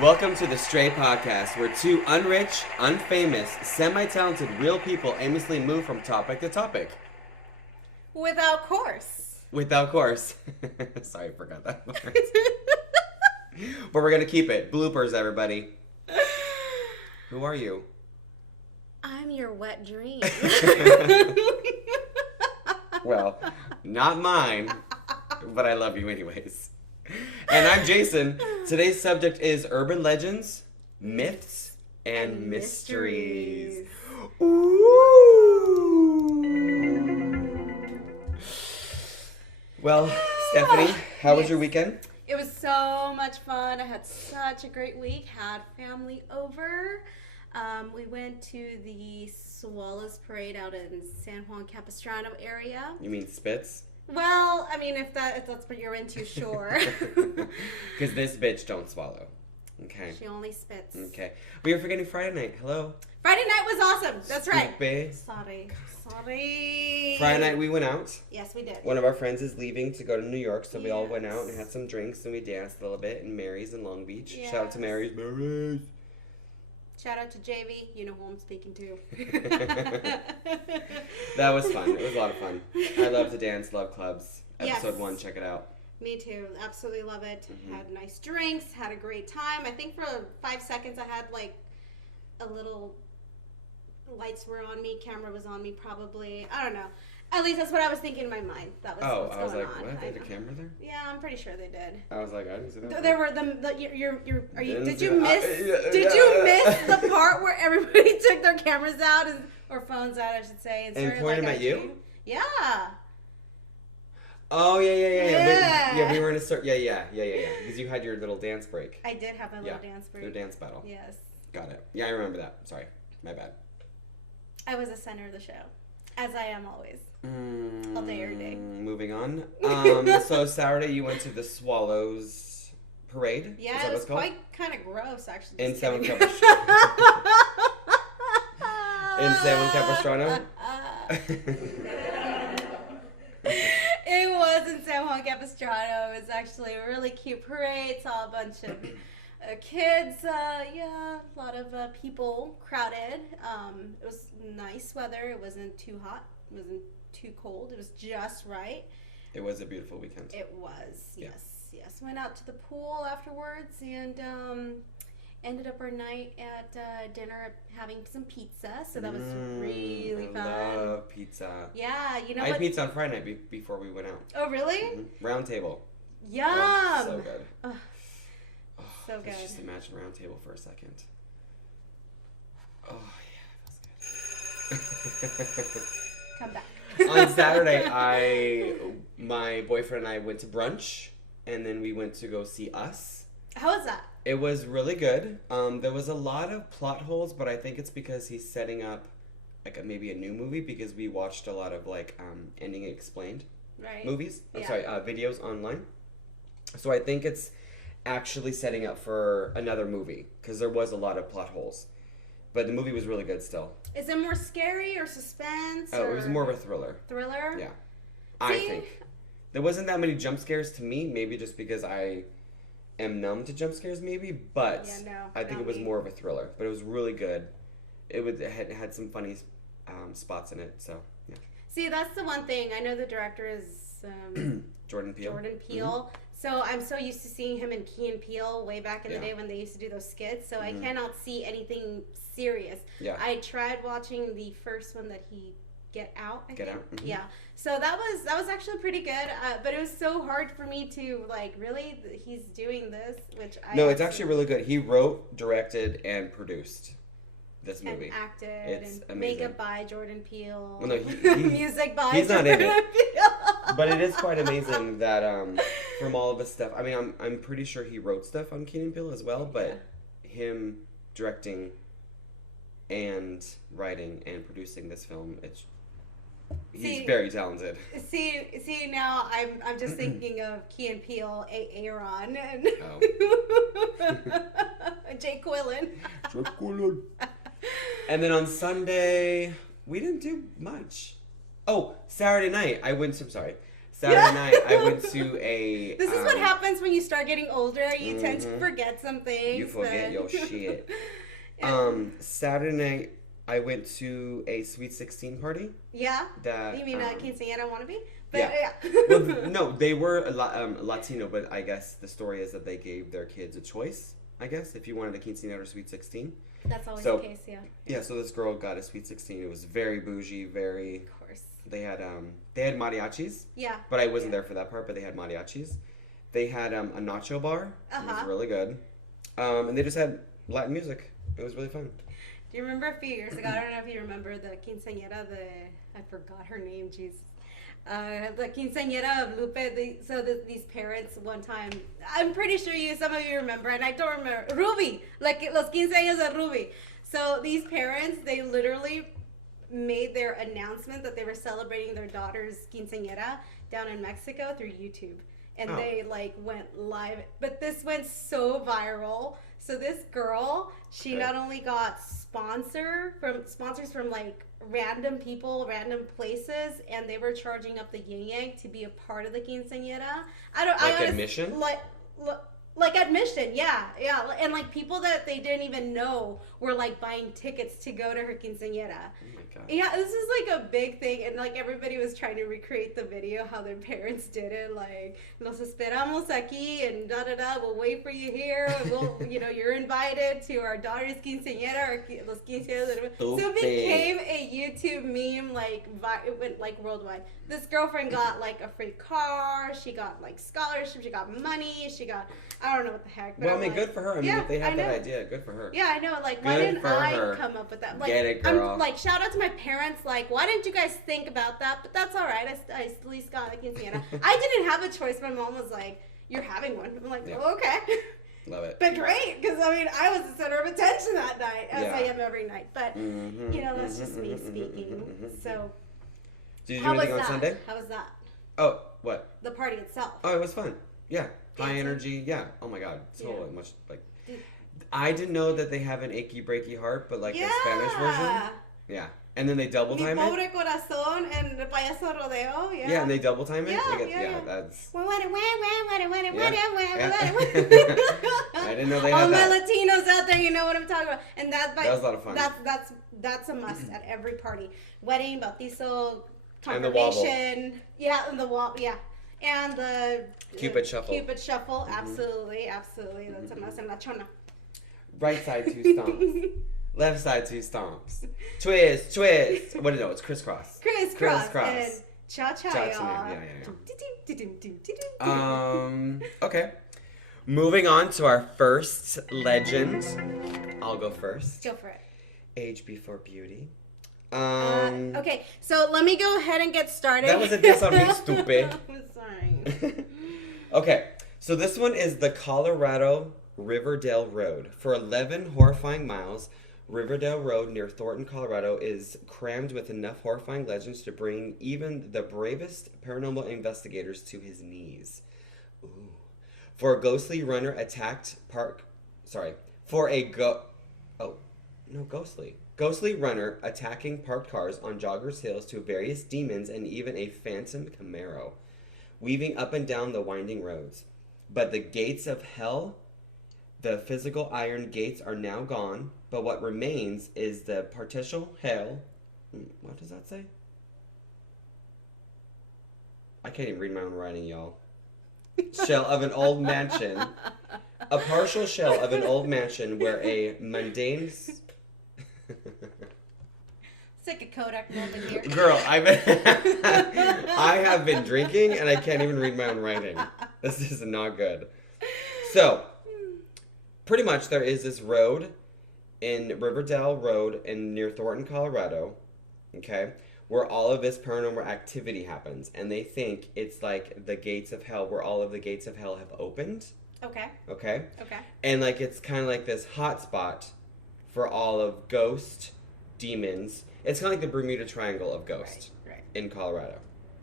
Welcome to the Stray Podcast, where two unrich, unfamous, semi-talented real people aimlessly move from topic to topic. Without course. Without course. Sorry, I forgot that part. But we're going to keep it. Bloopers, everybody. Who are you? I'm your wet dream. Well, not mine, but I love you anyways. And I'm Jason. Today's subject is urban legends, myths, and mysteries. Ooh. Well, Stephanie, how was your weekend? It was so much fun. I had such a great week. Had family over. We went to the Swallows Parade out in San Juan Capistrano area. You mean Spitz? Well, I mean, if that's what you're into, sure. Because this bitch don't swallow. Okay. She only spits. Okay. We were forgetting Friday night. Hello. Friday night was awesome. That's right. Stupid. Sorry. Friday night we went out. Yes, we did. One of our friends is leaving to go to New York, so we all went out and had some drinks and we danced a little bit in Mary's in Long Beach. Yes. Shout out to Mary's. Mary's. Shout out to JV. You know who I'm speaking to. That was fun. It was a lot of fun. I love to dance, love clubs. Episode Yes. 1, check it out. Me too. Absolutely love it. Mm-hmm. Had nice drinks. Had a great time. I think for 5 seconds I had like a little lights were on me. Camera was on me probably. I don't know. At least that's what I was thinking in my mind. That was what's I was going like, on. what? They had a camera there? Yeah, I'm pretty sure they did. I was like, I didn't see that. There were did you miss miss the part where everybody took their cameras out or phones out, I should say, And started, pointed like, at you? Yeah. Oh, yeah. Yeah. We were in a circle. Yeah. Because you had your little dance break. I did have my little dance break. Your dance battle. Yes. Got it. Yeah, I remember that. Sorry. My bad. I was the center of the show, as I am always. All day, every day. Moving on. So Saturday you went to the Swallows Parade. Yeah, it was quite kind of gross, actually. In San Juan Capistrano. It was in San Juan Capistrano. It was actually a really cute parade. Saw a bunch of kids. A lot of people crowded. It was nice weather. It wasn't too hot. It wasn't too cold. It was just right. It was a beautiful weekend. It was. Yes. Went out to the pool afterwards and ended up our night at dinner having some pizza. So that was really fun. I love pizza. Yeah, you know I what? had pizza on Friday night before we went out. Oh, really? Mm-hmm. Round table. Yum. Oh, so good. So good. Let's just imagine round table for a second. Oh, yeah, that's good. Come back. On Saturday, my boyfriend and I went to brunch, and then we went to go see Us. How was that? It was really good. There was a lot of plot holes, but I think it's because he's setting up like maybe a new movie because we watched a lot of like ending explained movies. Videos online. So I think it's actually setting up for another movie because there was a lot of plot holes. But the movie was really good still. Is it more scary or suspense? Oh, it was more of a thriller. Thriller? Yeah. I think. There wasn't that many jump scares to me, maybe just because I am numb to jump scares maybe, but I think it was more of a thriller. But it was really good. It had some funny spots in it, so yeah. See, that's the one thing. I know the director is Jordan Peele. Mm-hmm. So I'm so used to seeing him in Key and Peele way back in the day when they used to do those skits. So I cannot see anything serious. Yeah. I tried watching the first one that he Get Out. I think. Out. Mm-hmm. Yeah. So that was actually pretty good. But it was so hard for me to like really he's doing this, which it's actually really good. He wrote, directed, and produced this movie. And acted. It's and amazing. Makeup by Jordan Peele. Well, no, he music by he's Jordan not in it. Peele. But it is quite amazing that from all of his stuff. I mean, I'm pretty sure he wrote stuff on Key and Peele as well, but him directing and writing and producing this film, he's very talented. See now I'm just thinking of Key and Peele, Aaron, and Jake Quillen. And then on Sunday we didn't do much. Oh, Saturday night Saturday night, I went to a... This is what happens when you start getting older. You tend to forget some things. You forget your shit. Saturday night, I went to a Sweet 16 party. Yeah? You mean quinceañera wannabe? But, yeah. Well, no, they were Latino, but I guess the story is that they gave their kids a choice, I guess, if you wanted a quinceañera or Sweet 16. That's always the case, yeah. Yeah, so this girl got a Sweet 16. It was very bougie, very... Of course. They had mariachis. Yeah. But I wasn't there for that part, but they had mariachis. They had a nacho bar. It was really good. And they just had Latin music. It was really fun. Do you remember a few years ago, I don't know if you remember the quinceañera, I forgot her name, jeez. The quinceañera of Lupe, these parents one time, I'm pretty sure some of you remember, and I don't remember, Ruby, like los quinceañeros de Ruby. So these parents, they literally made their announcement that they were celebrating their daughter's quinceañera down in Mexico through YouTube. And they went live, but this went so viral. So this girl, she not only got sponsors from random people, random places, and they were charging up the yin yang to be a part of the quinceañera. Admission? Like admission, yeah. And people that they didn't even know were buying tickets to go to her quinceañera. Oh my god. Yeah, this is a big thing, and everybody was trying to recreate the video how their parents did it, los esperamos aquí and da da da. We'll wait for you here. We'll, you're invited to our daughter's quinceañera or los quinceañeros. So it became a YouTube meme, it went worldwide. This girlfriend got a free car. She got scholarship. She got money. She got I don't know what the heck. But well, I mean, good for her. I mean, if they had that idea, good for her. Yeah, I know. Why didn't I come up with that? Get it, girl. I'm shout out to my parents. Why didn't you guys think about that? But that's all right. I at least got a quinceañera. I didn't have a choice. My mom was like, "You're having one." I'm like, "Oh, okay." Love it. But great, because I was the center of attention that night, as I am every night. But that's just me speaking. So. Did you do anything on Sunday? How was that? Oh, what? The party itself. Oh, it was fun. Yeah. High energy. Yeah. Oh my god. So much I didn't know that they have an achy breaky heart, but the Spanish version. Yeah. And then they double time it. Mi pobre corazón and the payaso rodeo. Yeah. Yeah, and they double time it. Yeah. That's. I didn't know they had all that. my Latinos out there, you know what I'm talking about, and that was a lot of fun. That's a must at every party, wedding, bautizo, confirmation. And the wall. Yeah. And the Cupid shuffle. Absolutely. That's a must. And la chona. Right side 2 stomps. Left side 2 stomps. Twist. What do you know? It's crisscross. Crisscross. And cha-cha, yeah. Okay. Moving on to our first legend. I'll go first. Go for it. Age before beauty. Okay, so let me go ahead and get started. That was a diss on me, stupid. I'm sorry. Okay, so this one is the Colorado Riverdale Road. For 11 horrifying miles, Riverdale Road near Thornton, Colorado is crammed with enough horrifying legends to bring even the bravest paranormal investigators to his knees. Ooh. For a ghostly runner attacked Ghostly runner attacking parked cars on Joggers Hills to various demons and even a phantom Camaro, weaving up and down the winding roads. But the gates of hell, the physical iron gates, are now gone, but what remains is the partial hell. What does that say? I can't even read my own writing, y'all. Shell of an old mansion. A partial shell of an old mansion where a mundane... It's like a Kodak moment here. Girl, I have been drinking and I can't even read my own writing. This is not good. So, pretty much there is this road in Riverdale Road near Thornton, Colorado, okay, where all of this paranormal activity happens. And they think it's like the gates of hell, where all of the gates of hell have opened. Okay. Okay? Okay. And it's kind of like this hot spot for all of ghost, demons. It's kind of like the Bermuda Triangle of ghosts in Colorado.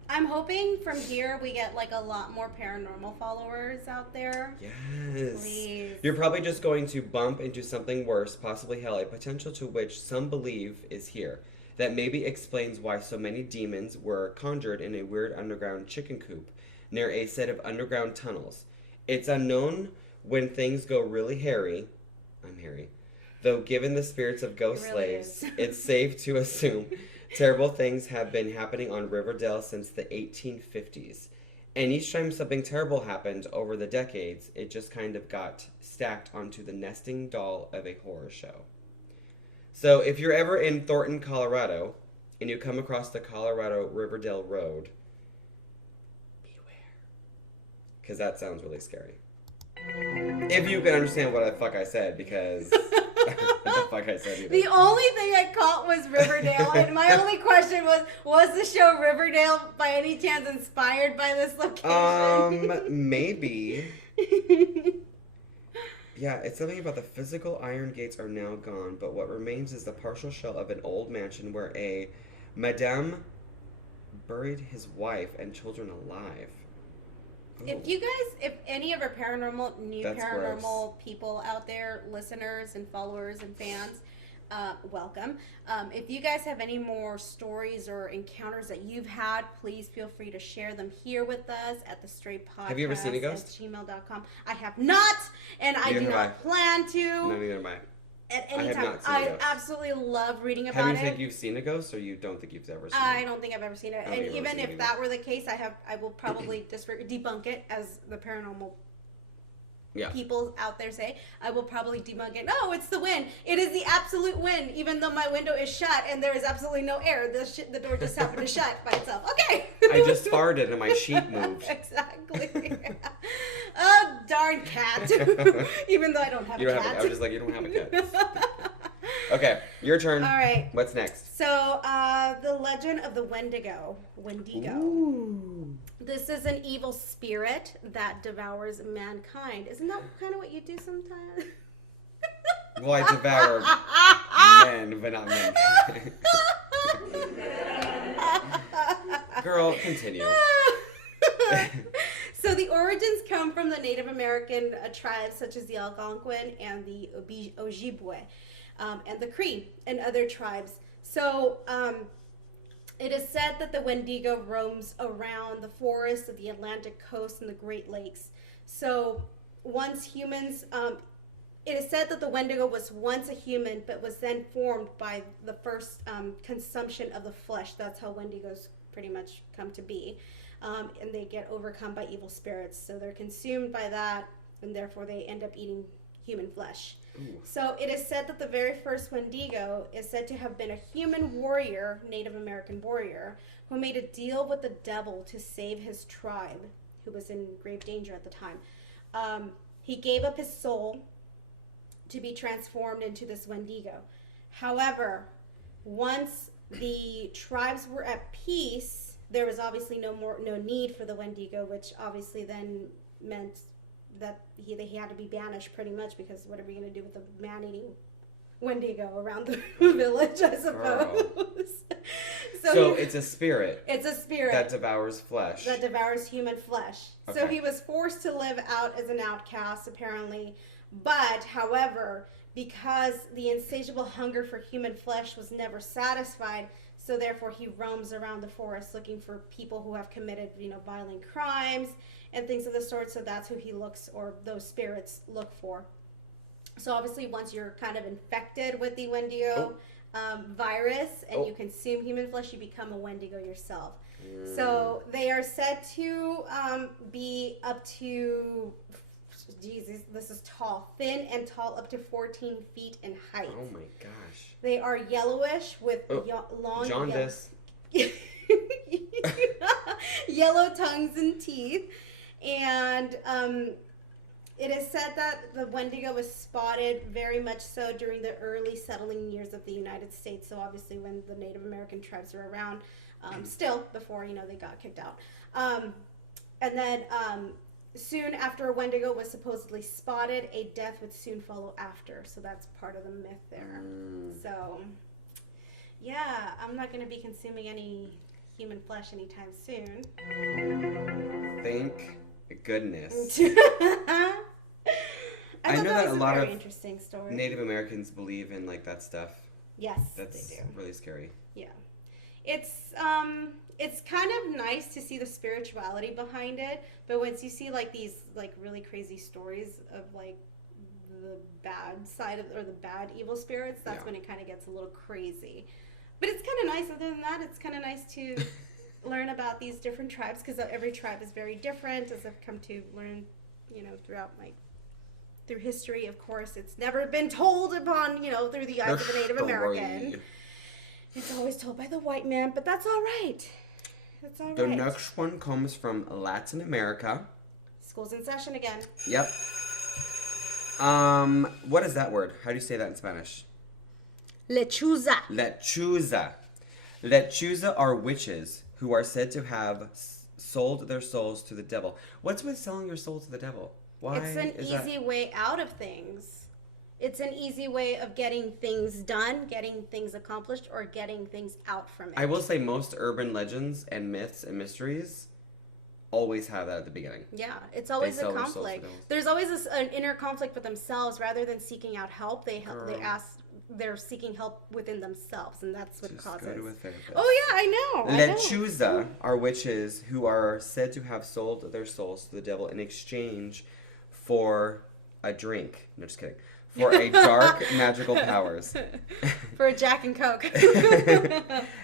I'm hoping from here we get a lot more paranormal followers out there. Yes. Please. You're probably just going to bump into something worse, possibly hell, a potential to which some believe is here. that maybe explains why so many demons were conjured in a weird underground chicken coop near a set of underground tunnels. It's unknown when things go really hairy. I'm hairy. Though given the spirits of ghost slaves, it's safe to assume terrible things have been happening on Riverdale since the 1850s. And each time something terrible happened over the decades, it just kind of got stacked onto the nesting doll of a horror show. So if you're ever in Thornton, Colorado, and you come across the Colorado Riverdale Road, beware. Because that sounds really scary. If you can understand what the fuck I said, because... what the fuck I said either. The only thing I caught was Riverdale, and my only question was the show Riverdale by any chance inspired by this location? Maybe. Yeah, it's something about the physical iron gates are now gone, but what remains is the partial shell of an old mansion where a Madame buried his wife and children alive. Ooh. If any of our That's paranormal gross. people out there, listeners and followers and fans, welcome. If you guys have any more stories or encounters that you've had, please feel free to share them here with us at thestraypodcast. Have you ever seen a ghost? @gmail.com. I have not, and I do not plan to. No, neither have I. At any I have time. not seen a ghost. Absolutely love reading about Have you it. think you've seen a ghost, or you don't think you've ever seen it? I don't think I've ever seen it. And even if it that were the case, I will probably debunk it, as the paranormal people out there say. I will probably debunk it. No, it's the wind. It is the absolute wind, even though my window is shut and there is absolutely no air. The door just happened to shut by itself. Okay. I just farted and my sheet moved. Exactly. Oh, darn cat. Even though I don't have a cat. I was just like, you don't have a cat. Okay, your turn. All right. What's next? So, the legend of the Wendigo. Ooh. This is an evil spirit that devours mankind. Isn't that kind of what you do sometimes? Well, I devour men, but not men. Girl, continue. So the origins come from the Native American tribes such as the Algonquin and the Ojibwe. And the Cree and other tribes. So it is said that the Wendigo roams around the forests of the Atlantic coast and the Great Lakes. So once humans, it is said that the Wendigo was once a human, but was then formed by the first consumption of the flesh. That's how Wendigos pretty much come to be. And they get overcome by evil spirits. So they're consumed by that, and therefore they end up eating human flesh. Ooh. So it is said that the very first Wendigo is said to have been a human warrior, Native American warrior, who made a deal with the devil to save his tribe, who was in grave danger at the time. He gave up his soul to be transformed into this Wendigo. However, once the tribes were at peace, there was obviously no need for the Wendigo, which obviously then meant that he had to be banished pretty much, because what are we going to do with the man-eating Wendigo around the village, I suppose. So it's a spirit. It's a spirit. That devours flesh. That devours human flesh. Okay. So he was forced to live out as an outcast, apparently. But, however, because the insatiable hunger for human flesh was never satisfied, so therefore he roams around the forest looking for people who have committed, violent crimes and things of the sort. So that's who he looks, or those spirits look for. So obviously once you're kind of infected with the Wendigo virus and you consume human flesh, you become a Wendigo yourself. So they are said to be up to, Jesus, this is tall, thin and tall, up to 14 feet in height. Oh my gosh. They are yellowish with long jaundice. Yellow tongues and teeth. And it is said that the Wendigo was spotted very much so during the early settling years of the United States. So obviously when the Native American tribes were around, still before, they got kicked out. And then soon after a Wendigo was supposedly spotted, a death would soon follow after. So that's part of the myth there. So, yeah, I'm not going to be consuming any human flesh anytime soon. Thank goodness. I know that a lot of interesting story. Native Americans believe in that stuff. Yes, That's they do. really scary. Yeah. It's kind of nice to see the spirituality behind it, but once you see like these like really crazy stories of like the bad side of or the bad evil spirits, that's when it kind of gets a little crazy. But it's kind of nice. Other than that, it's kind of nice to learn about these different tribes because every tribe is very different. As I've come to learn, throughout through history, of course, it's never been told upon through the eyes of a Native American. It's always told by the white man, but that's all right. That's all right. The next one comes from Latin America. School's in session again. Yep. What is that word? How do you say that in Spanish? Lechuza. Lechuza. Lechuza are witches who are said to have sold their souls to the devil. What's with selling your soul to the devil? Why? It's an easy way out of things. It's an easy way of getting things done, getting things accomplished, or getting things out from it. I will say most urban legends and myths and mysteries always have that at the beginning. Yeah, it's always a conflict. There's always an inner conflict with themselves. Rather than seeking out help, they're seeking help within themselves, and that's what causes. Go to a therapist. Oh yeah, I know. Lechuza are witches who are said to have sold their souls to the devil in exchange for a drink. No, just kidding. For a dark magical powers. For a Jack and Coke.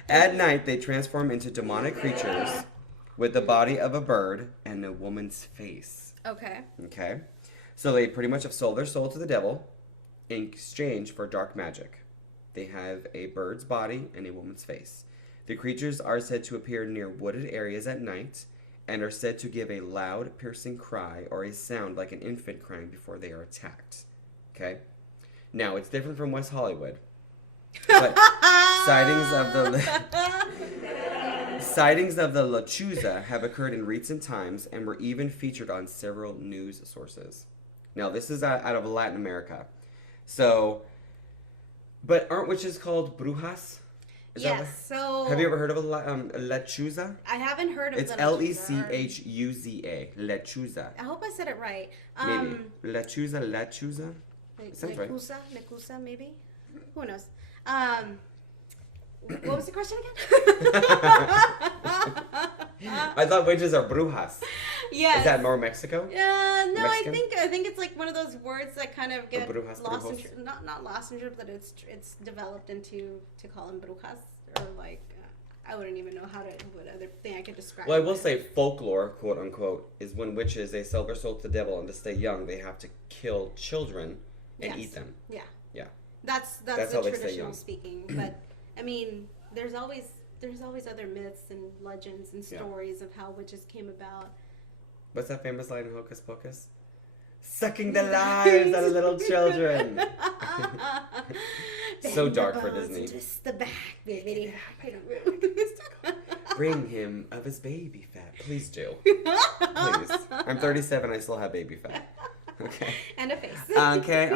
At night, they transform into demonic creatures with the body of a bird and a woman's face. Okay. Okay. So they pretty much have sold their soul to the devil in exchange for dark magic. They have a bird's body and a woman's face. The creatures are said to appear near wooded areas at night and are said to give a loud, piercing cry or a sound like an infant crying before they are attacked. Okay? Now, it's different from West Hollywood. But sightings of the Lechuza have occurred in recent times and were even featured on several news sources. Now, this is out of Latin America. So, but aren't witches called brujas? Yes, so... Have you ever heard of a Lechuza? I haven't heard of It's Lechuza. Lechuza. I hope I said it right. Maybe. Lechuza? Sounds right. Lechuza, maybe? Who knows? What was the question again? I thought witches are brujas. Yes. Is that more Mexico? Yeah, no, Mexican? I think it's like one of those words that kind of get lost in, not lost in, but it's developed into to call them brujas, or like I wouldn't even know what other thing I could describe. Well, I will say folklore, quote unquote, is when witches, they sell their soul to the devil, and to stay young, they have to kill children and eat them. Yeah. Yeah. That's the traditional speaking, but I mean, there's always other myths and legends and stories of how witches came about. What's that famous line in Hocus Pocus? Sucking the lives out of little children. So dark for Disney. Twist the back, baby. Bring him of his baby fat. Please do. Please. I'm 37. I still have baby fat. Okay. And a face. Okay.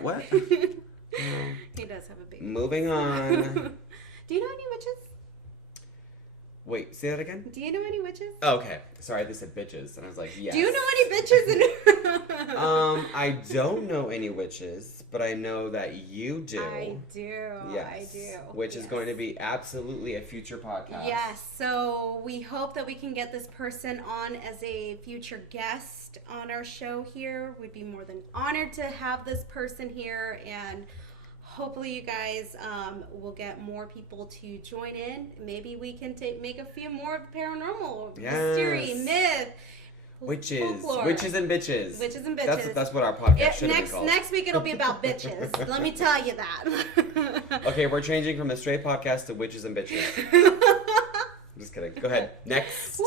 What? He does have a baby. Moving on. Do you know any witches? Wait, say that again? Do you know any witches? Oh, okay. Sorry, they said bitches, and I was like, yes. Do you know any bitches? I don't know any witches, but I know that you do. I do. Yes. I do. Which is going to be absolutely a future podcast. Yes. So we hope that we can get this person on as a future guest on our show here. We'd be more than honored to have this person here, and hopefully you guys will get more people to join in. Maybe we can make a few more of paranormal, mystery, myth, witches, folklore. Witches and bitches. Witches and bitches. That's what our podcast should be called. Next week it'll be about bitches. Let me tell you that. Okay, we're changing from the Stray Podcast to Witches and Bitches. I'm just kidding. Go ahead. Next.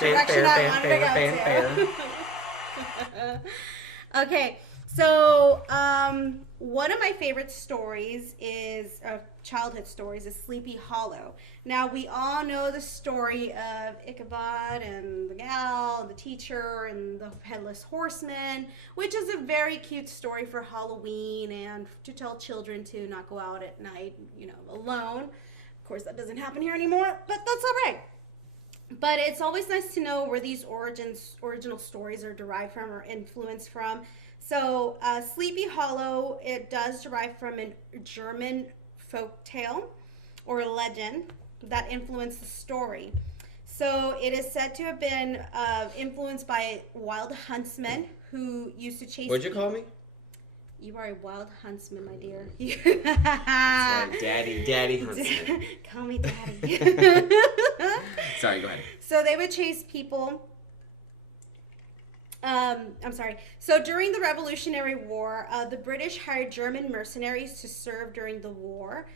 Fanfare. Okay. So, one of my favorite stories is, childhood stories, is Sleepy Hollow. Now, we all know the story of Ichabod and the gal, and the teacher, and the headless horseman, which is a very cute story for Halloween and to tell children to not go out at night, alone. Of course, that doesn't happen here anymore, but that's all right. But it's always nice to know where these original stories are derived from or influenced from. So Sleepy Hollow, it does derive from a German folk tale or legend that influenced the story. So it is said to have been influenced by wild huntsmen who used to chase... What'd you call me? You are a wild huntsman, my dear. That's right. Daddy huntsman. Call me daddy. Sorry, go ahead. So they would chase people. I'm sorry. So during the Revolutionary War, the British hired German mercenaries to serve during the war.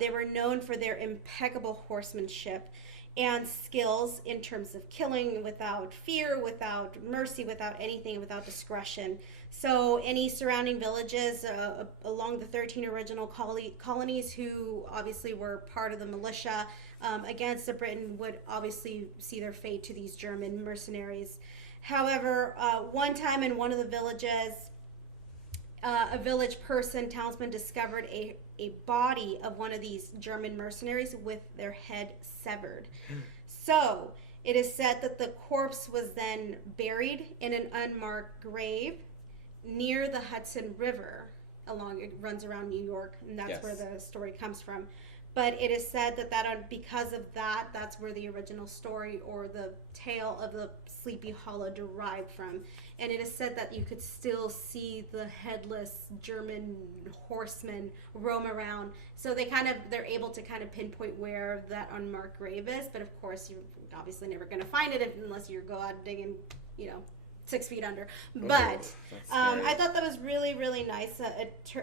They were known for their impeccable horsemanship and skills in terms of killing without fear, without mercy, without anything, without discretion. So any surrounding villages along the 13 original colonies who obviously were part of the militia against the Britain would obviously see their fate to these German mercenaries. However, one time in one of the villages, a village townsman discovered a body of one of these German mercenaries with their head severed. So it is said that the corpse was then buried in an unmarked grave near the Hudson River. It runs around New York, and that's where the story comes from. But it is said that because of that, that's where the original story or the tale of the Sleepy Hollow derived from. And it is said that you could still see the headless German horsemen roam around. So they're able to kind of pinpoint where that unmarked grave is. But of course, you're obviously never going to find it unless you go out digging, 6 feet under. But I thought that was really, really nice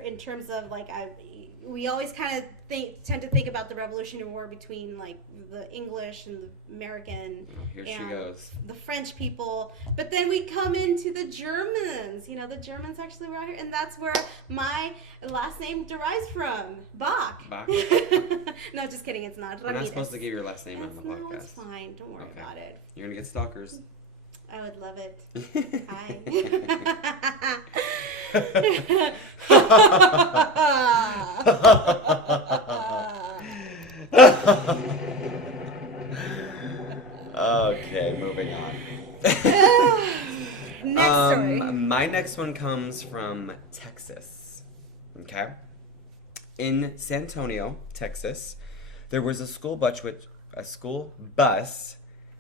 in terms of we always kind of tend to think about the Revolutionary War between the English and the American the French people, but then we come into the Germans. The Germans actually were out here, and that's where my last name derives from, Bach. No, just kidding. It's not. We're not supposed to give your last name on the podcast. No, it's fine. Don't worry about it. You're gonna get stalkers. I would love it. Hi. Okay, moving on. Next story. My next one comes from Texas. Okay. In San Antonio, Texas, there was a school bus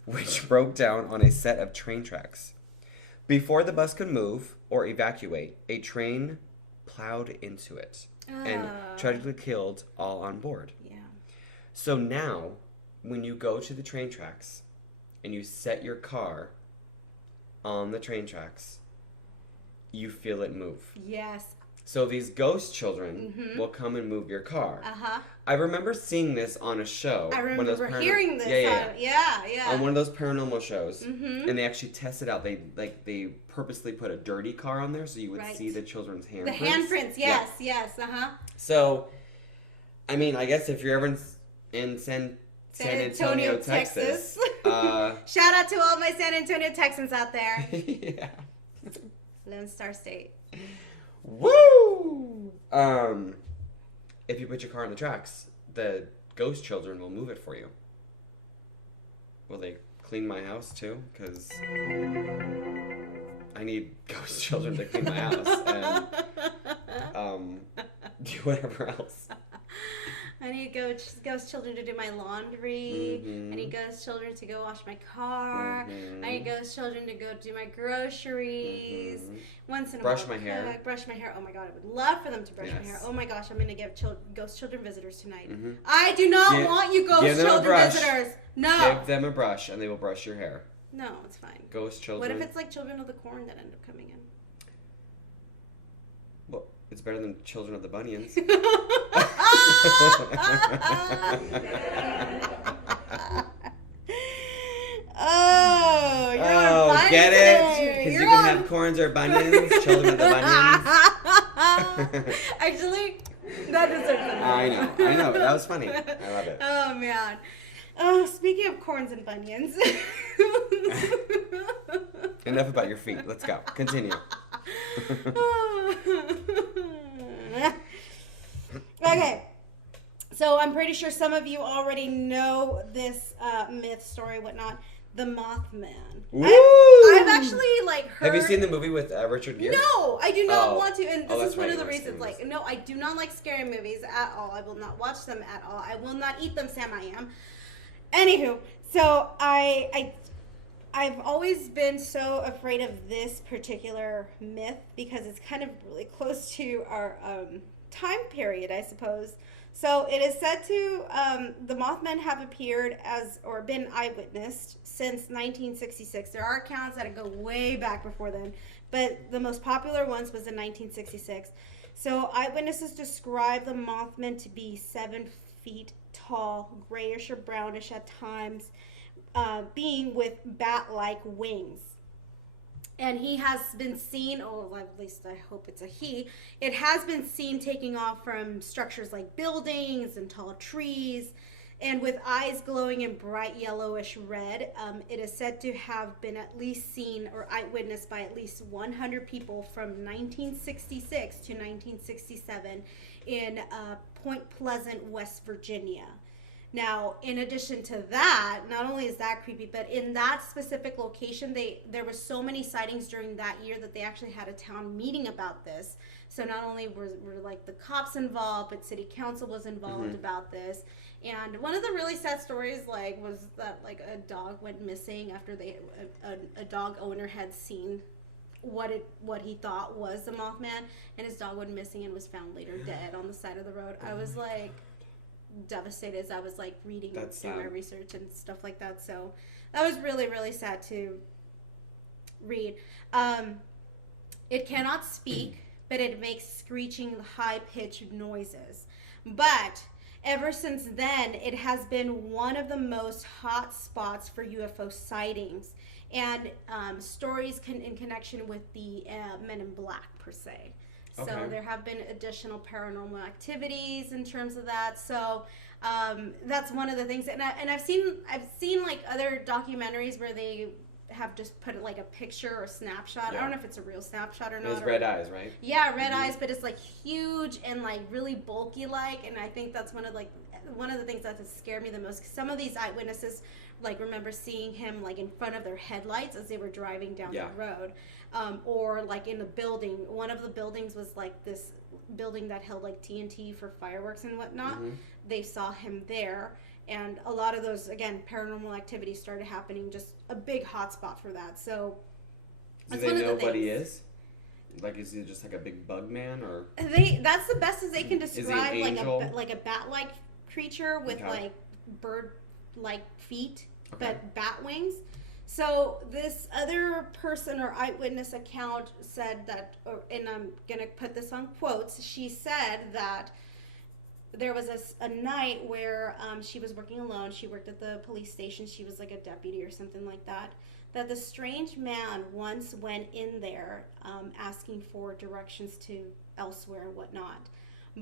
which broke down on a set of train tracks. Before the bus could move or evacuate, a train plowed into it and tragically killed all on board. Yeah. So now, when you go to the train tracks and you set your car on the train tracks, you feel it move. Yes. So these ghost children will come and move your car. I remember seeing this on a show. I remember hearing this. Yeah. On one of those paranormal shows, and they actually tested out. They purposely put a dirty car on there so you would see the children's handprints. The handprints, yes. So, I mean, I guess if you're ever in San Antonio, Texas. Shout out to all my San Antonio Texans out there. Yeah. Lone Star State. Woo! If you put your car on the tracks, the ghost children will move it for you. Will they clean my house too? Because I need ghost children to clean my house and do whatever else. I need ghost children to do my laundry. I need ghost children to go wash my car. I need ghost children to go do my groceries. Once in a while. Brush my hair. Brush my hair. Oh my god, I would love for them to brush my hair. Oh my gosh, I'm going to give ghost children visitors tonight. I do not want you ghost children visitors. No. Give them a brush and they will brush your hair. No, it's fine. Ghost children. What if it's like Children of the Corn that end up coming in? Well, it's better than Children of the Bunions. Oh, you're on get it? Because you can have corns or bunions, Children of the Bunions. Actually, that deserves it. I know. That was funny. I love it. Oh, man. Oh, speaking of corns and bunions. Enough about your feet. Let's go. Continue. Okay. So I'm pretty sure some of you already know this myth story, whatnot. The Mothman. I've actually like heard. Have you seen the movie with Richard Gere? No, I do not want to, and this is one right, of the reasons. Like, no, I do not like scary movies at all. I will not watch them at all. I will not eat them, Sam. I am. Anywho, so I've always been so afraid of this particular myth because it's kind of really close to our time period, I suppose. So it is said to the Mothman have appeared as or been eyewitnessed since 1966. There are accounts that go way back before then, but the most popular ones was in 1966. So eyewitnesses describe the Mothman to be 7 feet tall, grayish or brownish at times, being with bat-like wings. And he has been seen, or at least I hope it's a he, it has been seen taking off from structures like buildings and tall trees, and with eyes glowing in bright yellowish red. It is said to have been at least seen or eyewitnessed by at least 100 people from 1966 to 1967 in Point Pleasant, West Virginia. Now, in addition to that, not only is that creepy, but in that specific location, there were so many sightings during that year that they actually had a town meeting about this. So not only were like the cops involved, but city council was involved about this. And one of the really sad stories was that like a dog went missing after a dog owner had seen what he thought was the Mothman, and his dog went missing and was found later dead on the side of the road. I was like devastated as I was like reading through my research and stuff like that. So that was really, really sad to read. It cannot speak, but it makes screeching, high-pitched noises. But ever since then, it has been one of the most hot spots for UFO sightings and stories in connection with the Men in Black, per se. So there have been additional paranormal activities in terms of that. So that's one of the things. And I've seen like other documentaries where they have just put like a picture or snapshot. I don't know if it's a real snapshot or not. It's red eyes, right? Yeah, red eyes, but it's like huge and like really bulky like. And I think that's one of the things that has scared me the most. 'Cause some of these eyewitnesses like remember seeing him like in front of their headlights as they were driving down the road. Or like in the building. One of the buildings was like this building that held like TNT for fireworks and whatnot. They saw him there, and a lot of those, again, paranormal activities started happening. Just a big hotspot for that. So do they know what he is? Like, is he just like a big bug man, or that's the best as they can describe, like a bat-like creature with like bird-like feet, but bat wings. So this other person or eyewitness account said that, and I'm going to put this on quotes, she said that there was a night where she was working alone. She worked at the police station. She was like a deputy or something like that. That the strange man once went in there asking for directions to elsewhere and whatnot.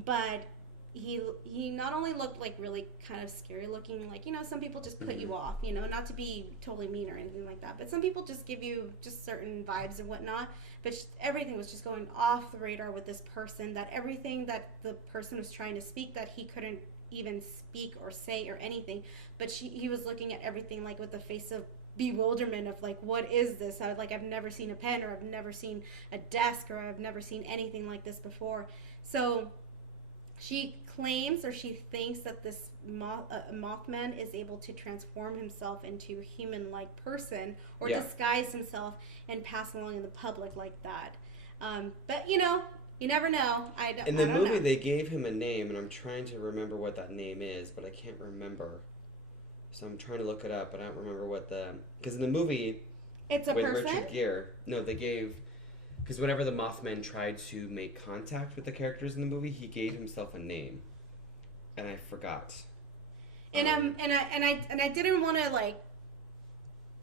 But he not only looked like really kind of scary looking, like, you know, some people just put you off, you know, not to be totally mean or anything like that, but some people just give you just certain vibes and whatnot. But everything was just going off the radar with this person, that everything that the person was trying to speak, that he couldn't even speak or say or anything. But he was looking at everything like with the face of bewilderment of like, what is this? I've never seen a pen, or I've never seen a desk, or I've never seen anything like this before. So she claims, or she thinks, that this Mothman is able to transform himself into a human-like person, or disguise himself and pass along in the public like that. But, you know, you never know. In the movie, they gave him a name, and I'm trying to remember what that name is, but I can't remember. So I'm trying to look it up, but I don't remember what because in the movie, it's a with person? Richard Gere, no, they gave... Because whenever the Mothman tried to make contact with the characters in the movie, he gave himself a name, and I forgot. And I didn't want to like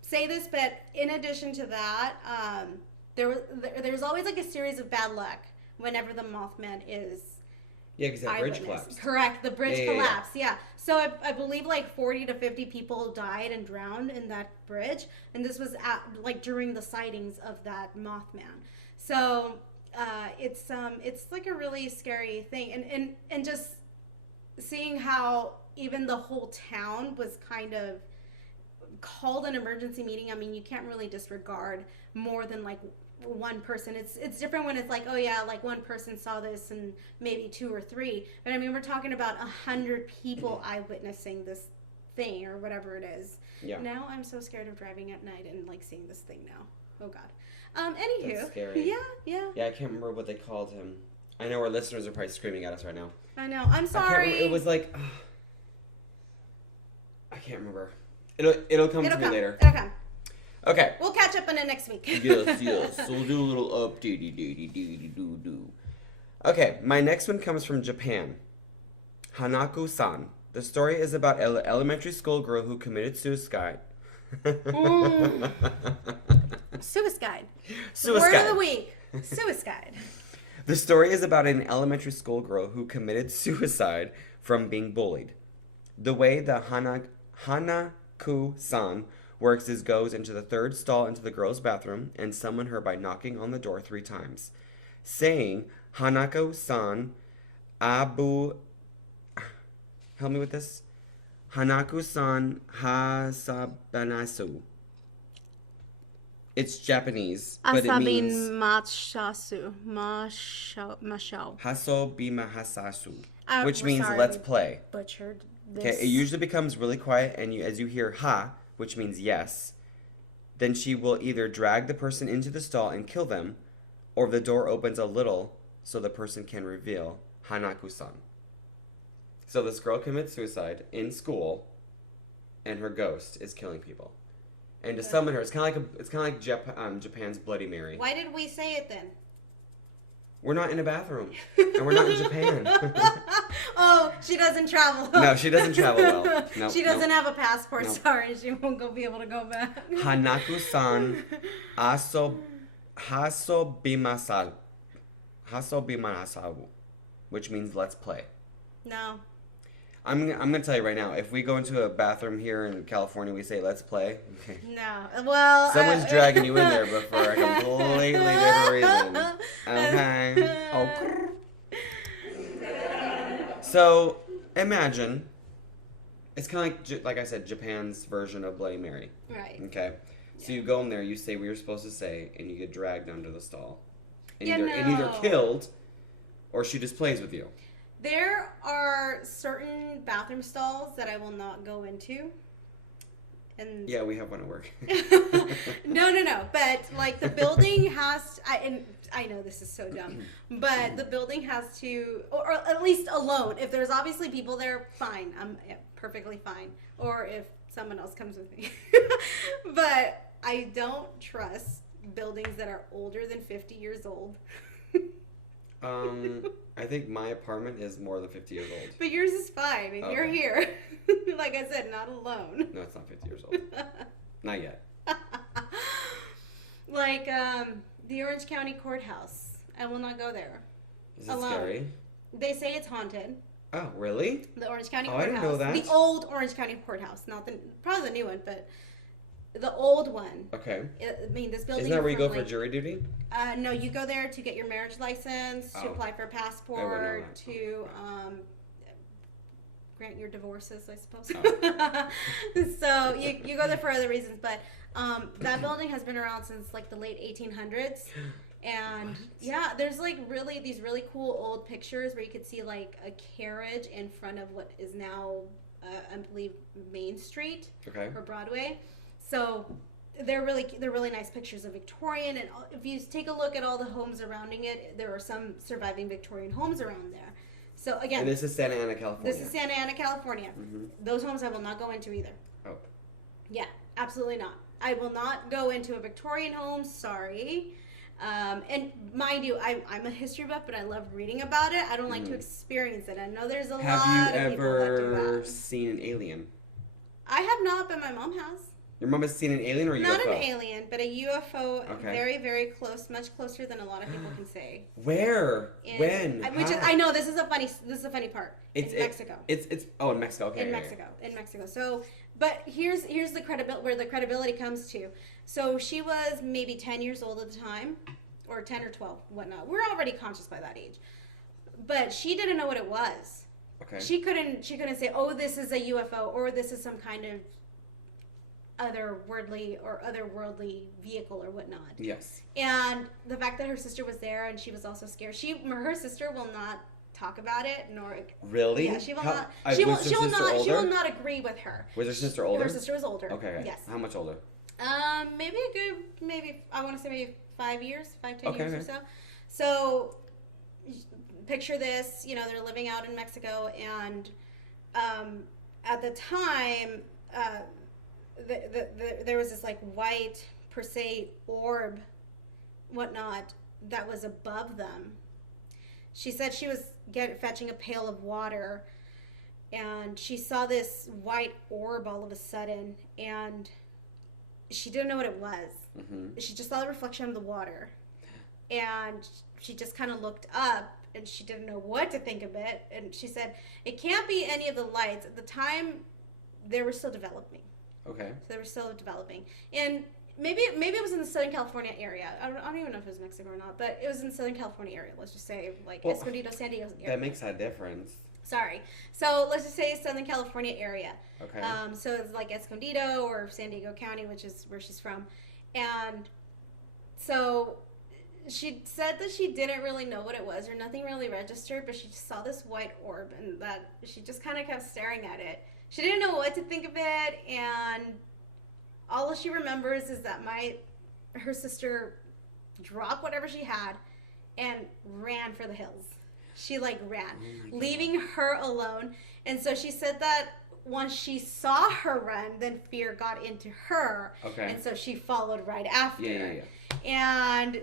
say this, but in addition to that, there's always like a series of bad luck whenever the Mothman is. Yeah, because that bridge collapsed. Correct, the bridge collapsed. Yeah. So I believe like 40 to 50 people died and drowned in that bridge, and this was like during the sightings of that Mothman. So it's like a really scary thing, and just seeing how even the whole town was kind of called an emergency meeting. I mean, you can't really disregard more than like one person. It's different when it's like, oh yeah, like one person saw this and maybe 2 or 3. But I mean, we're talking about 100 people eyewitnessing this thing or whatever it is. Yeah. Now I'm so scared of driving at night and like seeing this thing now. Oh God. Anywho. That's scary. Yeah. Yeah, I can't remember what they called him. I know our listeners are probably screaming at us right now. I know. I'm sorry. It was like, I can't remember. It'll come to me later. It'll come. Okay. We'll catch up on it next week. yes. So we'll do a little update. Okay, my next one comes from Japan. Hanako-san. The story is about an elementary school girl who committed suicide. Suicide. Suicide. Word of the week. Suicide. The story is about an elementary school girl who committed suicide from being bullied. The way the Hanako-san works is goes into the third stall into the girl's bathroom and summon her by knocking on the door 3 times, saying, Hanako-san, help me with this. Hanako-san hasabanasu. It's Japanese, but it means mashau. Hasobimahasasu, which means let's play. Butchered this. Okay, it usually becomes really quiet, and as you hear ha, which means yes, then she will either drag the person into the stall and kill them, or the door opens a little so the person can reveal Hanako-san. So this girl commits suicide in school, and her ghost is killing people. And to summon her, it's kind of like Japan's Bloody Mary. Why did we say it then? We're not in a bathroom, and we're not in Japan. Oh, she doesn't travel. No, she doesn't travel well. No, she doesn't have a passport. No. Sorry, she won't be able to go back. Hanako-san hasobimasaru, which means let's play. No. I'm gonna tell you right now. If we go into a bathroom here in California, we say "Let's play." Okay. No, well, someone's dragging you in there, but for a completely different reason. Okay. Oh. So imagine it's kind of like I said, Japan's version of Bloody Mary. Right. Okay. So you go in there, you say what you're supposed to say, and you get dragged under the stall, and either killed, or she just plays with you. There are certain bathroom stalls that I will not go into. And yeah, we have one at work. No. But like the building has, and I know this is so dumb, but the building has to, or at least alone. If there's obviously people there, fine. I'm perfectly fine. Or if someone else comes with me. But I don't trust buildings that are older than 50 years old. I think my apartment is more than 50 years old. But yours is fine, and you're here. Like I said, not alone. No, it's not 50 years old. Not yet. Like, the Orange County Courthouse. I will not go there. Is it scary? They say it's haunted. Oh, really? The Orange County Courthouse. I didn't know that. The old Orange County Courthouse. Not probably the new one, but the old one. Okay. I mean, this building. Isn't that where you go for jury duty? No, you go there to get your marriage license, to apply for a passport, to grant your divorces, I suppose. Oh. So you go there for other reasons, but that building has been around since like the late 1800s. And yeah, there's like these really cool old pictures where you could see like a carriage in front of what is now, I believe, Main Street or Broadway. So they're really nice pictures of Victorian, and if you take a look at all the homes surrounding it, there are some surviving Victorian homes around there. So again, and this is Santa Ana, California. This is Santa Ana, California. Mm-hmm. Those homes I will not go into either. Oh. Yeah, absolutely not. I will not go into a Victorian home. Sorry. And mind you, I'm a history buff, but I love reading about it. I don't like to experience it. I know there's a lot of people that do that. Have you ever seen an alien? I have not, but my mom has. Your mom has seen an alien or a UFO? Not an alien, but a UFO. Okay. Very, very close, much closer than a lot of people can say. Where? When? I know this is a funny part. It's Mexico. It's in Mexico. Okay. In Mexico. So, but here's the where the credibility comes to. So she was maybe 10 years old at the time, or 10 or 12, whatnot. We're already conscious by that age, but she didn't know what it was. Okay. She couldn't say, oh, this is a UFO or this is some kind of otherworldly vehicle or whatnot. Yes. And the fact that her sister was there and she was also scared. Her sister will not talk about it, nor really. Yeah, she will not. She will not agree with her. Was her sister older? Her sister was older. Okay. Yes. How much older? Maybe I want to say maybe 5 years, 10 years or so. So picture this, they're living out in Mexico, and at the time, there was this like white per se orb, whatnot, that was above them. She said she was fetching a pail of water, and she saw this white orb all of a sudden, and she didn't know what it was. Mm-hmm. She just saw the reflection of the water, and she just kind of looked up, and she didn't know what to think of it. And she said, it can't be any of the lights. At the time, they were still developing. Okay. So they were still developing. And maybe it was in the Southern California area. I don't even know if it was Mexico or not, but it was in the Southern California area. Let's just say, Escondido, San Diego area. That makes a difference. Sorry. So let's just say Southern California area. Okay. So it's like Escondido or San Diego County, which is where she's from. And so she said that she didn't really know what it was, or nothing really registered, but she just saw this white orb, and that she just kind of kept staring at it. She didn't know what to think of it, and all she remembers is that her sister dropped whatever she had and ran for the hills. She ran, leaving her alone. And so she said that once she saw her run, then fear got into her. Okay. And so she followed right after. Yeah. And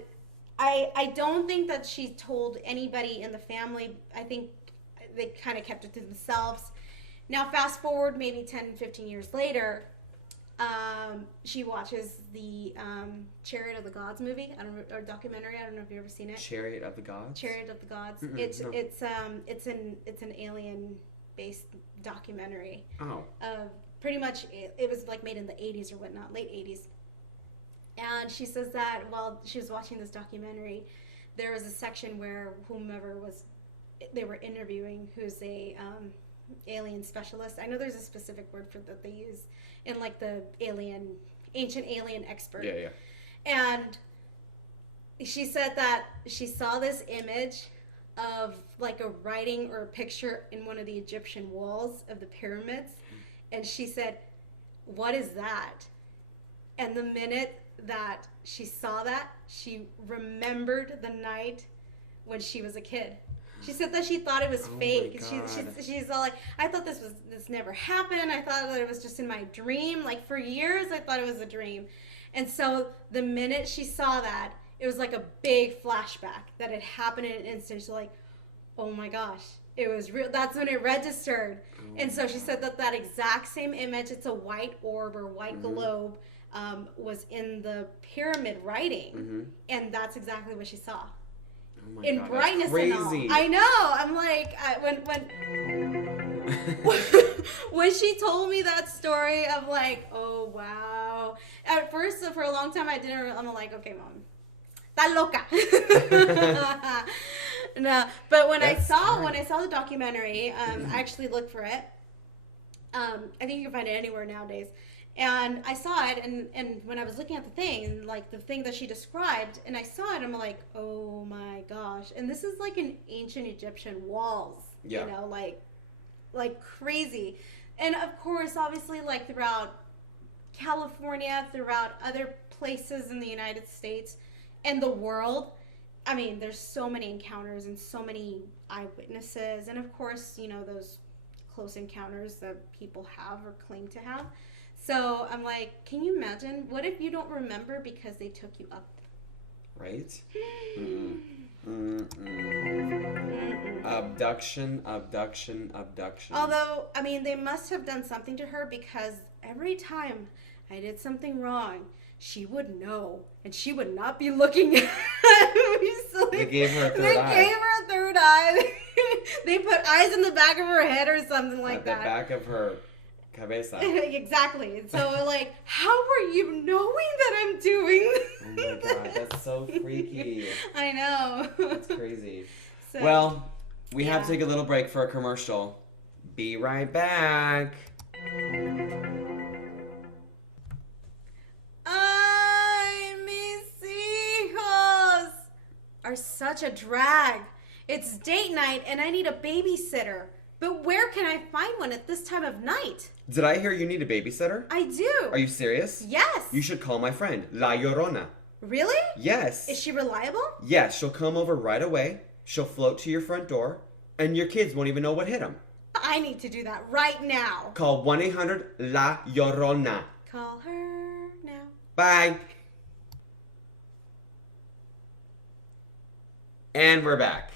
I don't think that she told anybody in the family. I think they kind of kept it to themselves. Now, fast forward maybe 10, 15 years later, she watches the Chariot of the Gods movie, or documentary. I don't know if you've ever seen it. Chariot of the Gods. Chariot of the Gods. No. It's an alien-based documentary. Oh. Pretty much, it was made in the 80s or whatnot, late 80s. And she says that while she was watching this documentary, there was a section where whomever they were interviewing, who's a alien specialist. I know there's a specific word for that they use in the ancient alien expert. Yeah. And she said that she saw this image of a writing or a picture in one of the Egyptian walls of the pyramids, and she said, "What is that?" And the minute that she saw that, she remembered the night when she was a kid. She said that she thought it was fake. She's all like, I thought this never happened. I thought that it was just in my dream. For years, I thought it was a dream. And so the minute she saw that, it was like a big flashback that had happened in an instant. She's like, oh my gosh, it was real. That's when it registered. And so she said that exact same image, it's a white orb or white globe, was in the pyramid writing. Mm-hmm. And that's exactly what she saw. Oh my in God, brightness crazy. And all. I know. I'm like, when she told me that story of oh wow. At first, for a long time, I'm like, okay, mom, está loca. No, but when I saw the documentary, I actually looked for it. I think you can find it anywhere nowadays. And I saw it, and when I was looking at the thing, the thing that she described, and I saw it, I'm like, oh my gosh. And this is an ancient Egyptian walls, yeah. Like crazy. And of course, obviously, throughout California, throughout other places in the United States and the world, I mean, there's so many encounters and so many eyewitnesses. And of course, those close encounters that people have or claim to have. So I'm like, can you imagine? What if you don't remember because they took you up? Right? Abduction. Although, I mean, they must have done something to her, because every time I did something wrong, she would know, and she would not be looking at me. So they gave her a third eye. They gave her a third eye. They put eyes in the back of her head or something like that. The back of her cabeza. Exactly. So, how are you knowing that I'm doing Oh my God, that's so freaky. I know. That's crazy. So, well, we have to take a little break for a commercial. Be right back. Ay, mis hijos are such a drag. It's date night and I need a babysitter. But where can I find one at this time of night? Did I hear you need a babysitter? I do. Are you serious? Yes. You should call my friend, La Llorona. Really? Yes. Is she reliable? Yes, she'll come over right away. She'll float to your front door, and your kids won't even know what hit them. I need to do that right now. Call 1-800-LA Llorona. Call her now. Bye. And we're back.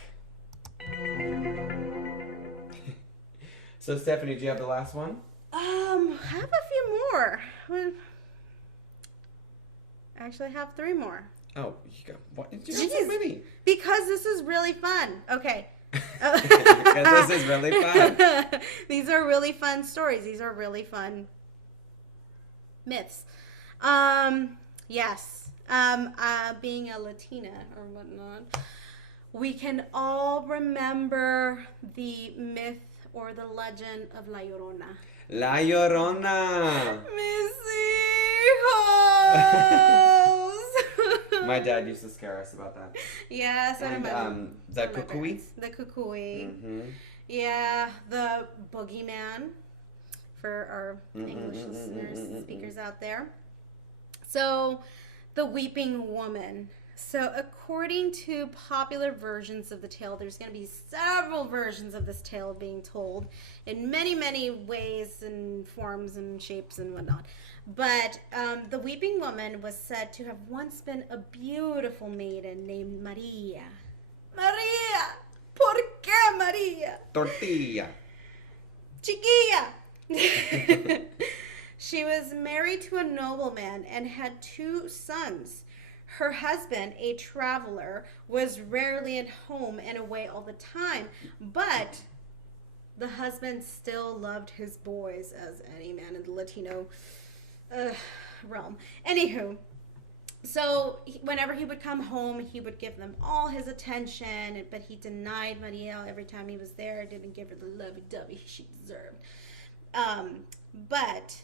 So, Stephanie, do you have the last one? I have a few more. Actually, I have 3 more. Oh, you got what? You have so many. Because this is really fun. Okay. Because this is really fun. These are really fun stories. These are really fun myths. Yes. Being a Latina or whatnot, we can all remember the myth or the legend of La Llorona. La Llorona. Mis hijos. My dad used to scare us about that. Yes, and the cucuy. The cucuy. Mm-hmm. Yeah, the boogeyman for our English listeners, speakers out there. So, the weeping woman. So, according to popular versions of the tale, there's going to be several versions of this tale being told in many, many ways and forms and shapes and whatnot. But the weeping woman was said to have once been a beautiful maiden named Maria. Maria! ¿Por qué Maria? Tortilla. Chiquilla! She was married to a nobleman and had 2 sons. Her husband, a traveler, was rarely at home and away all the time, but the husband still loved his boys, as any man in the Latino realm. Anywho, so whenever he would come home, he would give them all his attention, but he denied Maria every time he was there, didn't give her the lovey-dovey she deserved. But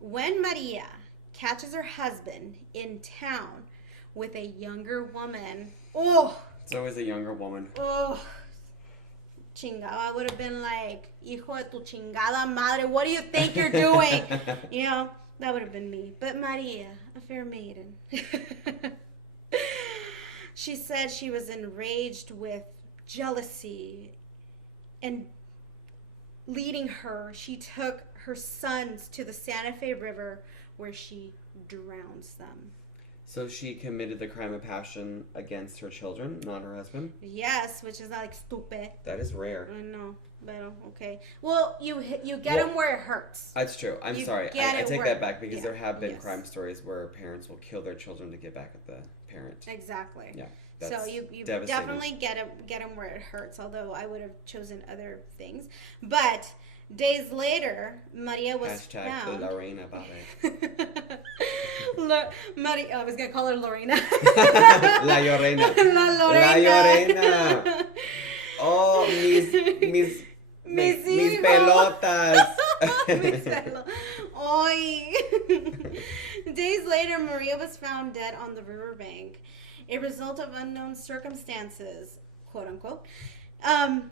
when Maria catches her husband in town with a younger woman, It's always a younger woman. Chingada would have been like, hijo de tu chingada madre, what do you think you're doing? You know, that would have been me. But Maria, a fair maiden. She said she was enraged with jealousy, and leading her, she took her sons to the Santa Fe River where she drowns them. So she committed the crime of passion against her children, not her husband? Yes, which is like stupid. That is rare. I know, but okay. Well, you get them where it hurts. That's true. I'm sorry. I take that back because there have been crime stories where parents will kill their children to get back at the parent. Exactly. Yeah. So you definitely get them where it hurts, although I would have chosen other things. But days later, Maria was found. Lorena Barre. Maria, I was going to call her Lorena. La Llorena. La Lorena. La Llorena. Oh, mis pelotas. Oy. Days later, Maria was found dead on the riverbank, a result of unknown circumstances, quote unquote. And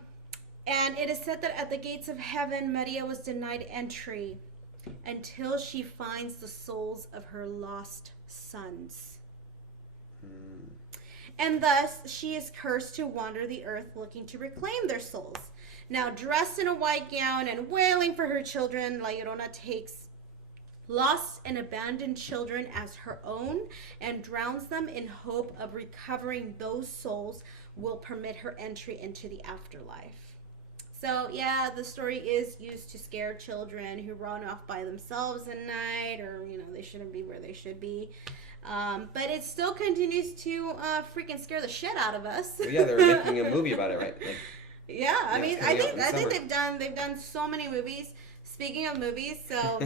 it is said that at the gates of heaven, Maria was denied entry until she finds the souls of her lost sons. And thus, she is cursed to wander the earth looking to reclaim their souls. Now, dressed in a white gown and wailing for her children, La Llorona takes lost and abandoned children as her own and drowns them in hope of recovering those souls will permit her entry into the afterlife. So, yeah, the story is used to scare children who run off by themselves at night or, they shouldn't be where they should be. But it still continues to freaking scare the shit out of us. Well, yeah, they're making a movie about it, right? Yeah, I mean, I think they've done so many movies. Speaking of movies, so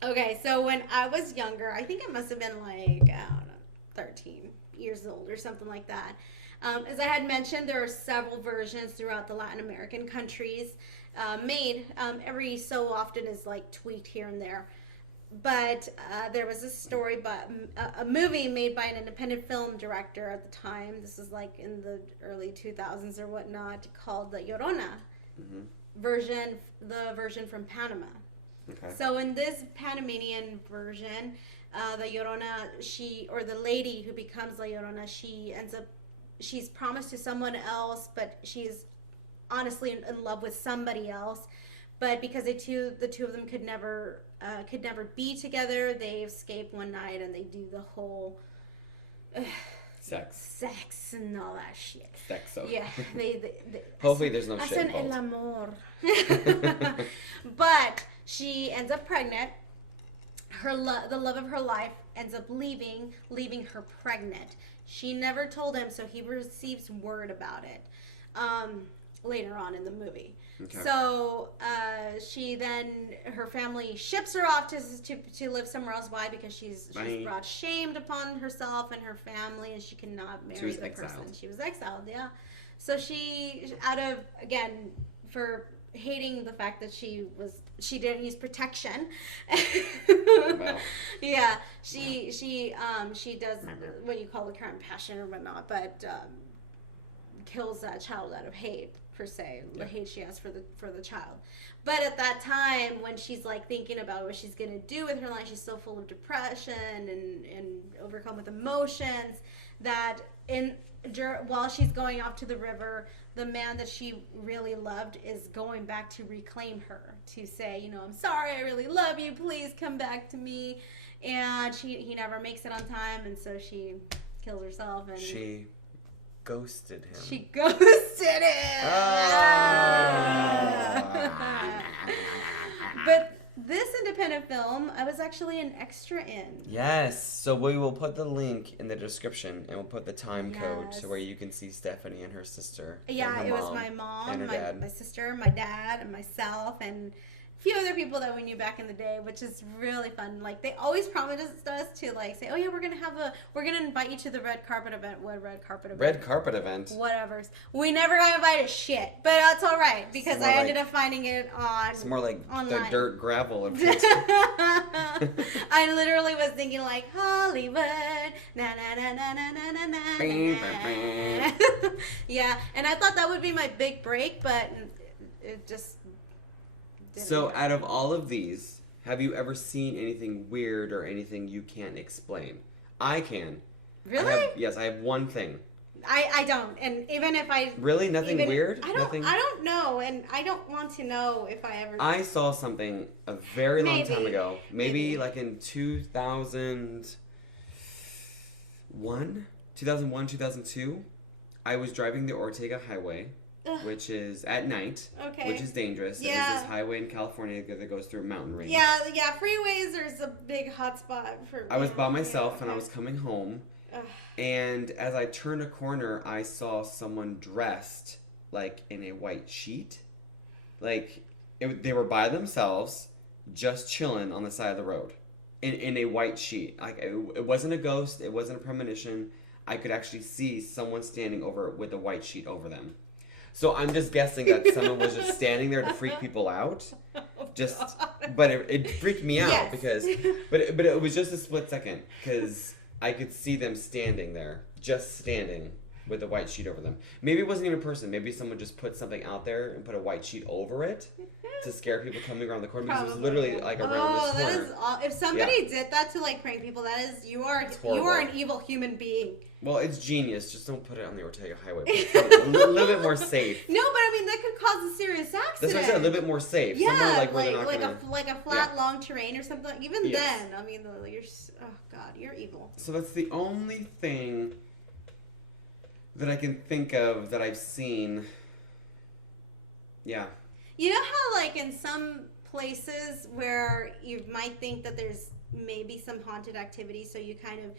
okay, so when I was younger, I think I must have been like, I don't know, 13 years old or something like that. As I had mentioned, there are several versions throughout the Latin American countries made. Every so often is like tweaked here and there. But there was a story, but a movie made by an independent film director at the time. This is like in the early 2000s or whatnot, called the Llorona version, the version from Panama. Okay. So in this Panamanian version, the Llorona, the lady who becomes La Llorona, she's promised to someone else, but she's honestly in love with somebody else. But because the two of them could never be together, they escape one night and they do the whole sex and all that shit. Sexo. Yeah, they hopefully there's no shit involved. El amor. But she ends up pregnant. The love of her life ends up leaving her pregnant. She never told him, so he receives word about it later on in the movie. Okay. So her family ships her off to live somewhere else. Why? Because she's brought shame upon herself and her family, and she cannot marry the person. She was exiled. Yeah. So she, for hating the fact that she didn't use protection. Well. Yeah. She does what you call the crime of passion or whatnot, but kills that child out of hate. Per se, the hate she has for the child. But at that time, when she's like thinking about what she's gonna do with her life, she's so full of depression and overcome with emotions that while she's going off to the river, the man that she really loved is going back to reclaim her, to say, I'm sorry, I really love you, please come back to me. And he never makes it on time, and so she kills herself. And she ghosted him. She ghosted him. But this independent film, I was actually an extra in. Yes. So we will put the link in the description, and we'll put the time code to where you can see Stephanie and her sister. Yeah, it was my mom, my sister, my dad, and myself, and few other people that we knew back in the day, which is really fun. Like, they always promised us to like say, oh yeah, we're gonna invite you to the red carpet event. What red carpet event? Red carpet event. Whatever. We never got invited shit, but that's all right because I ended up finding it on. It's more like online. The dirt gravel event. I literally was thinking like Hollywood, na na na na na na na na. Yeah, and I thought that would be my big break, but it just. So, out of all of these, have you ever seen anything weird or anything you can't explain? I can. Really? Yes, I have one thing. I don't, and even if I really nothing weird. I don't know, and I don't want to know if I ever. I saw something a very long time ago, maybe like in 2001, 2002. I was driving the Ortega Highway. Which is at night, which is dangerous. Yeah. There's this highway in California that goes through a mountain range. Yeah, freeways, there's a big hot spot for... I was by myself and I was coming home. And as I turned a corner, I saw someone dressed, like, in a white sheet. Like, they were by themselves, just chilling on the side of the road. In a white sheet. Like, it wasn't a ghost, it wasn't a premonition. I could actually see someone standing over with a white sheet over them. So I'm just guessing that someone was just standing there to freak people out. But it freaked me out because, but it was just a split second because I could see them standing there, just standing with a white sheet over them. Maybe it wasn't even a person. Maybe someone just put something out there and put a white sheet over it to scare people coming around the corner because it was literally like around this corner. That is if somebody did that to like prank people, that is you are an evil human being. Well, it's genius. Just don't put it on the Ortega Highway. A little bit more safe. No, but I mean that could cause a serious accident. That's what I said. A little bit more safe. Yeah, like a flat long terrain or something. Even then, I mean, you're evil. So that's the only thing that I can think of that I've seen. Yeah. You know how, like, in some places where you might think that there's maybe some haunted activity, so you kind of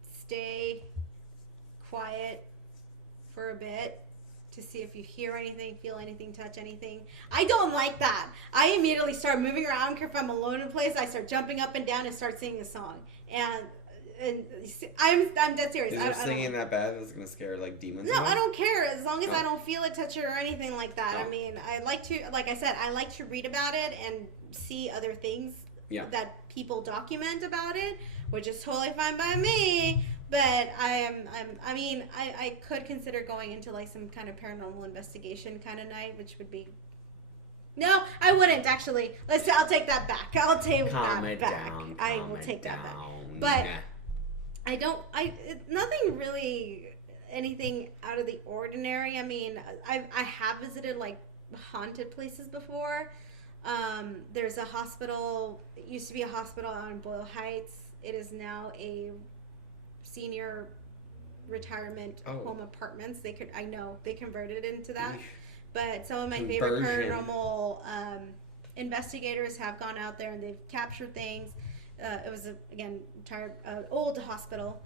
stay quiet for a bit to see if you hear anything, feel anything, touch anything. I don't like that. I immediately start moving around. If I'm alone in a place, I start jumping up and down and start singing a song. And and I'm dead serious. Is her singing that bad? It's gonna scare like demons. No, I don't care as long as I don't feel it, touch it, or anything like that. I mean, I like to, like I said, I like to read about it and see other things that people document about it, which is totally fine by me. But I could consider going into like some kind of paranormal investigation kind of night, which would be. No, I wouldn't actually. I'll take that back. I will take that back. But nothing really, anything out of the ordinary. I mean, I have visited like haunted places before. There's a hospital. It used to be a hospital out in Boyle Heights. It is now a senior retirement home apartments. They converted it into that. But some of my favorite paranormal investigators have gone out there and they've captured things. It was again old hospital,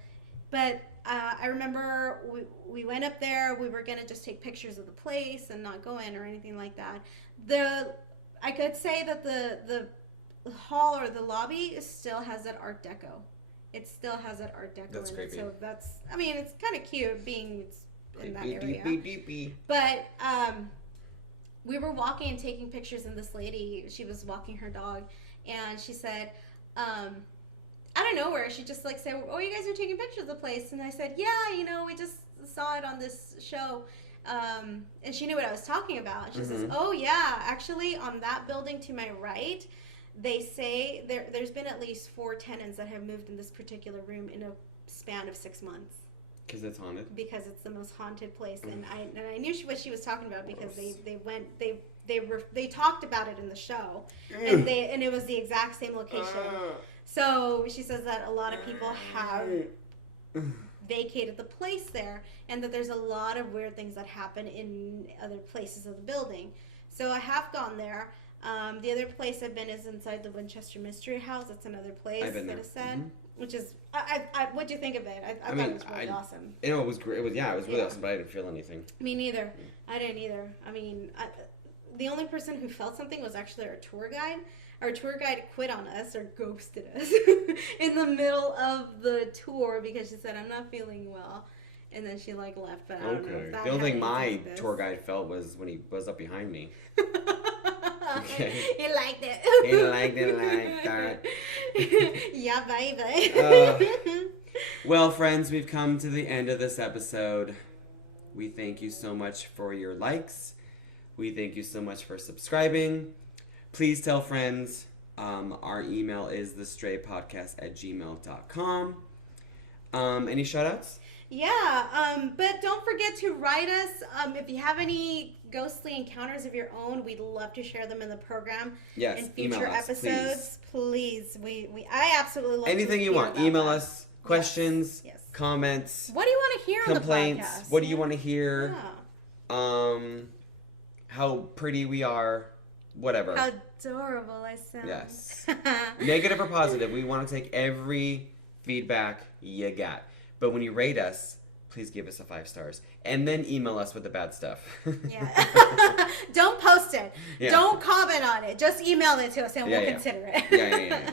but I remember we went up there. We were gonna just take pictures of the place and not go in or anything like that. I could say that the hall or the lobby still has that Art Deco. It still has that Art Deco. That's creepy. So it's kind of cute being in that area. But we were walking and taking pictures, and this lady, she was walking her dog, and she said, out of nowhere, she just like said, "Oh, you guys are taking pictures of the place," and I said, "Yeah, we just saw it on this show." And she knew what I was talking about. She says, "Oh yeah, actually, on that building to my right, they say there's been at least 4 tenants that have moved in this particular room in a span of 6 months." Because it's haunted. Because it's the most haunted place, and I knew what she was talking about because they talked about it in the show, and it was the exact same location. So she says that a lot of people have vacated the place there, and that there's a lot of weird things that happen in other places of the building. So I have gone there. The other place I've been is inside the Winchester Mystery House. That's another place that is said. Which is, what do you think of it? I thought it was really awesome. It was great. It was really awesome, but I didn't feel anything. Me neither. I didn't either. I mean, the only person who felt something was actually our tour guide. Our tour guide quit on us or ghosted us in the middle of the tour because she said, "I'm not feeling well." And then she left, but I don't know if that the only thing my tour guide felt was when he was up behind me. Okay. He liked it. He liked it like that. Yeah, baby. Well, friends, we've come to the end of this episode. We thank you so much for your likes. We thank you so much for subscribing. Please tell friends. Our email is thestraypodcast@gmail.com. Any shout-outs? Yeah, but don't forget to write us. If you have any ghostly encounters of your own, we'd love to share them in the program. Yes, in future episodes. Please. I absolutely love anything you want. Email us questions, comments. What do you want to hear complaints, on the podcast? What do you want to hear? Yeah. How pretty we are. Whatever. How adorable I sound. Yes. Negative or positive, we want to take every feedback you got. But when you rate us, please give us a 5 stars. And then email us with the bad stuff. Yeah. Don't post it. Yeah. Don't comment on it. Just email it to us and we'll consider it. Yeah.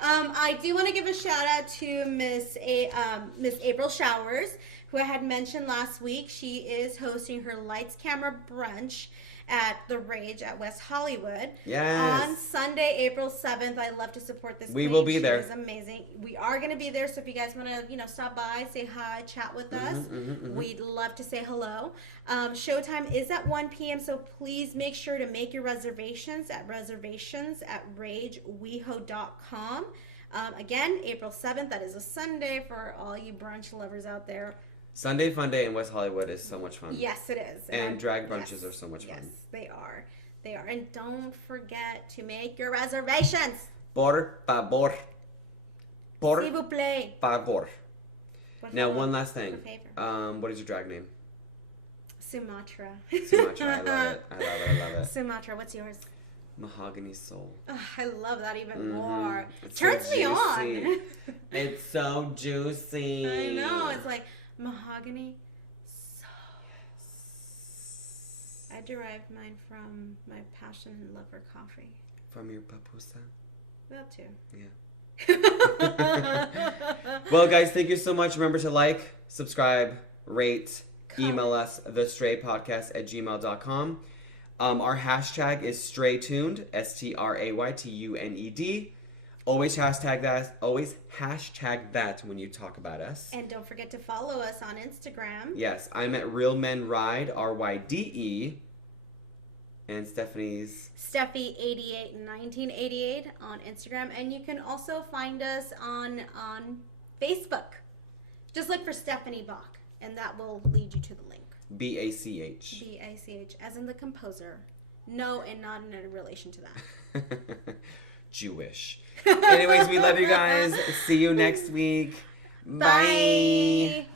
I do want to give a shout out to Miss April Showers, who I had mentioned last week. She is hosting her Lights Camera Brunch at The Rage at West Hollywood. Yes. On Sunday, April 7th. I love to support this We will be there. It's amazing. We are going to be there, so if you guys want to, stop by, say hi, chat with us, we'd love to say hello. Showtime is at 1 p.m., so please make sure to make your reservations at rageweho.com. Again, April 7th. That is a Sunday for all you brunch lovers out there. Sunday Fun Day in West Hollywood is so much fun. Yes, it is. And drag brunches are so much fun. Yes, they are. And don't forget to make your reservations. Por favor. S'il vous plaît. Favor. Now, one last thing. What is your drag name? Sumatra. Sumatra. I love it. Sumatra. What's yours? Mahogany Soul. Oh, I love that even more. It turns me on. It's so juicy. I know. It's like mahogany soul. Yes. I derived mine from my passion and love for coffee. From your papusa? That too. Yeah. Well, guys, thank you so much. Remember to like, subscribe, rate, email us, thestraypodcast@gmail.com. Our hashtag is StrayTuned, StrayTuned. Always hashtag that. Always hashtag that when you talk about us. And don't forget to follow us on Instagram. Yes, I'm at Real Men Ride, RYDE. And Stephanie's Steffi881988 on Instagram, and you can also find us on Facebook. Just look for Stephanie Bach, and that will lead you to the link. BACH. BACH, as in the composer. No, and not in a relation to that. Jewish. Anyways, we love you guys. See you next week. Bye.